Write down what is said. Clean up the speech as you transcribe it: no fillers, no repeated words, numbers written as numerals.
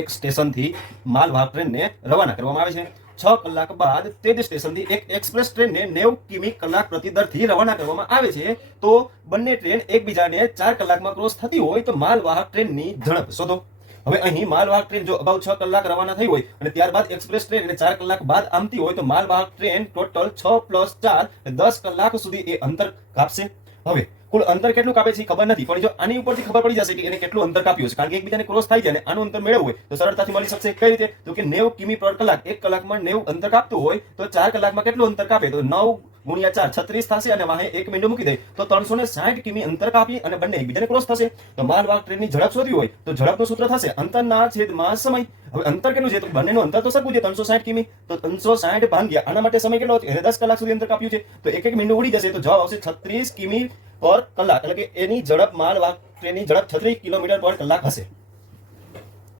એક સ્ટેશનથી માલવાહક ટ્રેનને રવાના કરવામાં આવે છે. 6 કલાક બાદ તે જ સ્ટેશનથી એક એક્સપ્રેસ ટ્રેનને 90 કિમી કલાક પ્રતિ દરથી રવાના કરવામાં આવે છે. તો બંને ટ્રેન એકબીજાને 4 કલાકમાં ક્રોસ થતી હોય તો માલવાહક ટ્રેનની ઝડપ શોધો. હવે અહીં માલવાહક ટ્રેન જો અગાઉ 6 કલાક રવાના થઈ હોય અને ત્યારબાદ એક્સપ્રેસ ટ્રેન એને 4 કલાક બાદ આમતી હોય તો માલવાહક ટ્રેન ટોટલ 6 + 4 10 કલાક સુધી એ અંતર કાપશે. હવે કુલ અંતર કેટલું કાપે છે ખબર નથી, પણ જો આની ઉપરથી ખબર પડી જશે કે એને કેટલું અંતર કાપ્યું છે, કારણ કે એકબીજાને ક્રોસ થાય છે અને આનું અંતર મેળવવું હોય તો સરળતાથી મળી શકશે. કઈ રીતે? તો કે 90 કિમી પર કલાક, 1 કલાકમાં 90 અંતર કાપતું હોય તો 4 કલાકમાં કેટલું અંતર કાપે? તો 9 × 4 36 થશે અને વાહે 1 મિનિટ મૂકી દે તો 360 કિમી અંતર કાપી અને બંને એકબીજાને ક્રોસ થશે. તો માલવાહક ટ્રેનની ઝડપ શોધવી હોય તો ઝડપનું સૂત્ર થશે અંતરના છેદમાં સમય. હવે અંતર કેટલું છે? તો બંનેનું અંતર તો સરખું છે, 360 કિમી. તો 360 ભાગ્યા આના માટે સમય કેટલો છે? એને 10 કલાક સુધી અંતર કાપ્યું છે તો 1 મિનિટ ઉડી જશે તો જવાબ આવશે 36 કિમી પર કલાક. એટલે કે એની ઝડપ માલવાહક ટ્રેનની ઝડપ 36 કિલોમીટર પર કલાક હશે.